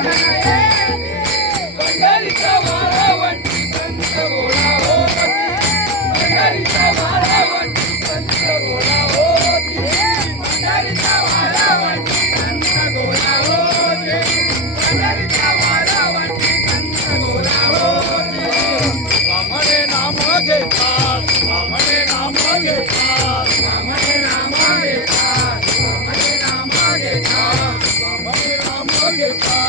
मनर कठी चंद्रगो मदर नाम रामा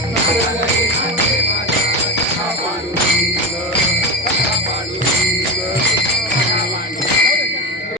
Obrigado.